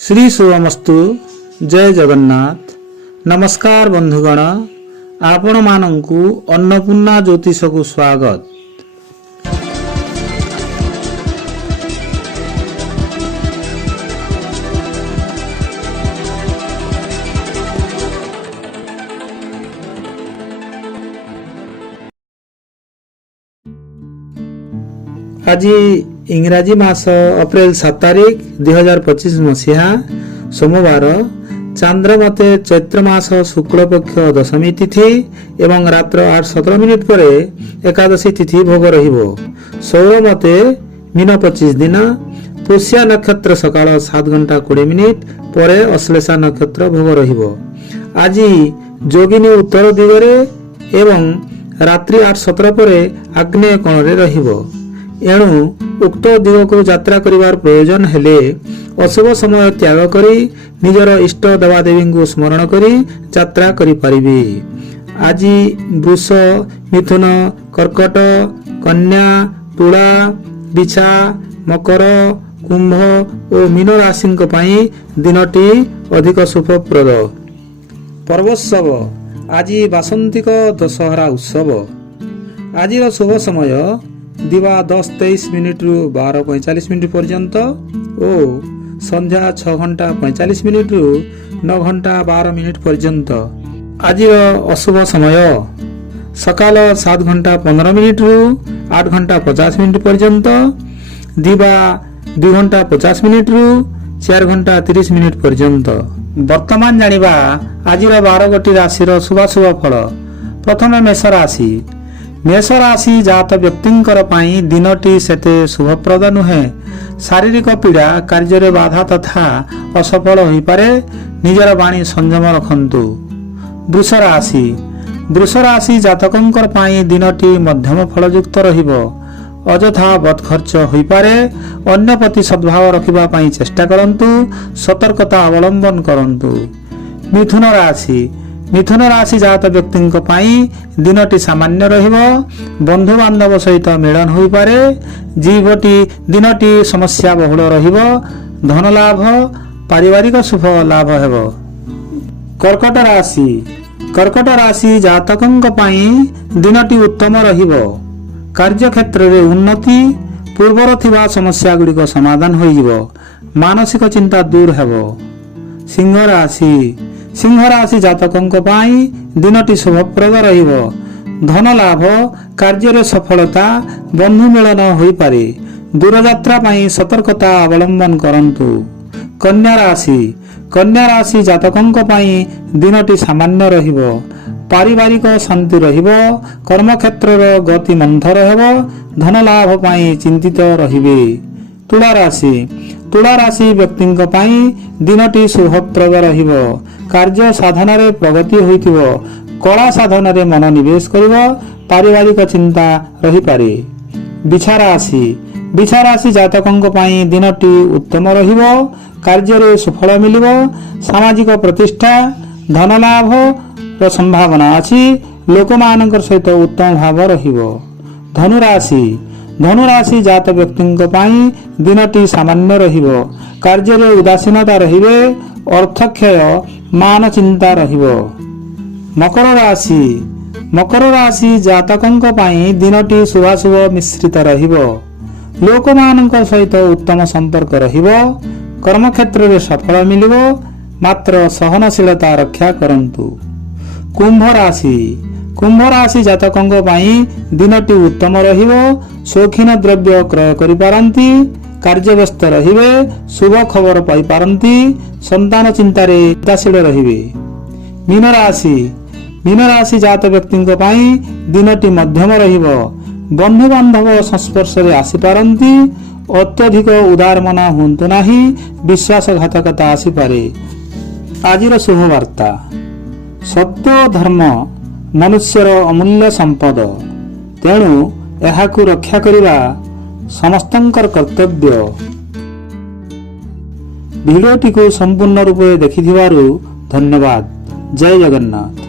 श्री शुभमस्तु। जय जगन्नाथ। नमस्कार बंधुगण, आपण मानंकु अन्नपूर्णा ज्योतिष को स्वागत। आज इंग्राजी मास अप्रैल 7 तारिख 2025 मसीहा सोमवार, चांद्रमते चैत्र मास शुक्ल पक्ष दशमी तिथि एवं रात्र 8:17 पर एकादशी तिथि भोग रहिबो। सौर मते मीन 25 दिन, पुष्या नक्षत्र सकाळ 7 घंटा 20 मिनिट पर अश्लेषा नक्षत्र भोग रहिबो। आज जोगिनी उत्तर दिगरे एवं रात्रि 8:17 पर आग्नेय कोण रे रहिबो। एणु उक्त दिग को यात्रा करिवार प्रयोजन हेले अशुभ समय त्याग करी निजर इष्ट देवादेवी को स्मरण करी यात्रा करि परिबे। आज वृष, मिथुन, कर्कट, कन्या, तुला, बिछा, मकर, कुंभ और मीन राशि पई दिनटी अधिक शुभप्रद। पर्वोत्सव आज वासंतिक दशहरा उत्सव। आज शुभ समय दिवा 10:23 मिनिट रु 12:45 मिनिट पर्यंत और संध्या 6 घंटा 45 मिनिट रु 9 घंटा 12 मिनिट पर्यंत। आज अशुभ समय सकाल 7 घंटा 15 मिनिट रु 8 घंटा 50 मिनिट पर्यंत, दिवा 2 घंटा 50 मिनिट रु 4 घंटा 30 मिनिट पर्यंत। वर्तमान जानिबा आज 12 गोटी राशि शुभाशुभ फल। प्रथम मेष राशि। मेष राशि जात व्यक्तिंकर पाई दिनटी सेते शुभप्रद नुहे। शारीरिक पीड़ा, कार्य बाधा तथा असफल होई पारे। निजर वाणी संयम रखंतु। वृष राशि। वृष राशि जातकंकर पाई दिनटी मध्यम फलयुक्त रहिबो। अजथा बद खर्च होई पारे। अन्य प्रति सद्भाव रखिबा पाई चेष्टा करंतु। सतर्कता अवलंबन करंतु। मिथुन राशि। मिथुन राशि जात व्यक्ति पाई दिनटी सामान्य रहिबो। बंधु बांधव सहित मिलन होई पारे। जीवटी दिनटी समस्या बहुल रहिबो। धन लाभ, पारिवारिक सुख लाभ हेबो। कर्कट राशि। कर्कट राशि जातकंक पाई दिनटी उत्तम रहिबो। कार्य क्षेत्र रे उन्नति, पूर्वर थिबा समस्या गुडी को समाधान होई जिवो। मानसिक चिंता दूर हेबो। सिंह राशि। सिंह राशि जातकंक पाई दिनटी शुभप्रद रहिबो। धन लाभ, कार्य रे सफलता, बंधु मिलन होई पारे। दूर यात्रा पाई सतर्कता अवलंबन करंतु। कन्या राशि। कन्या राशि जातकंक पाई दिनटी सामान्य रहिबो। पारिवारिक शांति रहिबो। कर्म क्षेत्र रो गति मंथर हेबो। धन लाभ पाई चिंतित रहिबे। तुला राशि। तुला राशि व्यक्तिंक पाई दिनटी शुभप्रद रहिबो। कार्य साधन रे प्रगति होइतिबो। कला साधन रे मन निवेश करिबो। पारिवारिक चिंता रहि पारे। बिछा राशि। बिछा राशि जातकंक पाई दिनटी उत्तम रहिबो। कार्य रे सफल मिलिबो। सामाजिक प्रतिष्ठा, धन लाभ रो संभावना अछि। लोकमानकर सहित उत्तम भाव रहिबो। धनु राशि। धनु राशि जात व्यक्तिंक पाई दिनटी सामान्य रहिबो। कार्य रे उदासीनता रहिबे। अर्थक्षय, मान चिंता रहिबो। मकर राशि। मकर राशि जातकंक पाई दिनटी शुभाशुभ मिश्रित रहिबो। लोकमानक सहित उत्तम संपर्क रहिबो। कर्म क्षेत्र रे सफल मिलिबो। मात्र सहनशीलता रक्षा करंतु। कुंभ राशि। कुंभ राशि जातकंक पाई दिनटी उत्तम रहिबो। शौखीन द्रव्य क्रय करि पारंती। कार्य व्यस्त रहिबे। शुभ खबर पाई पारंती। संतान चिंतारे उदासीन रहिबे। मीन राशि। मीन राशि जात व्यक्तिंक पाई दिनटी मध्यम रहिबो। बंधु बांधव संस्पर्श रे आसी पारंती। अत्यधिक उदार मना हुंतु नाही। विश्वासघातकता आसी पारे। आजिर शुभ वार्ता। सत्य धर्म मनुष्यर अमूल्य संपद। तेणु एहाकु रक्षा करिबा समस्तंकर कर्तव्य। भिडियोटी को संपूर्ण रूप देखिथिबारु धन्यवाद। जय जगन्नाथ।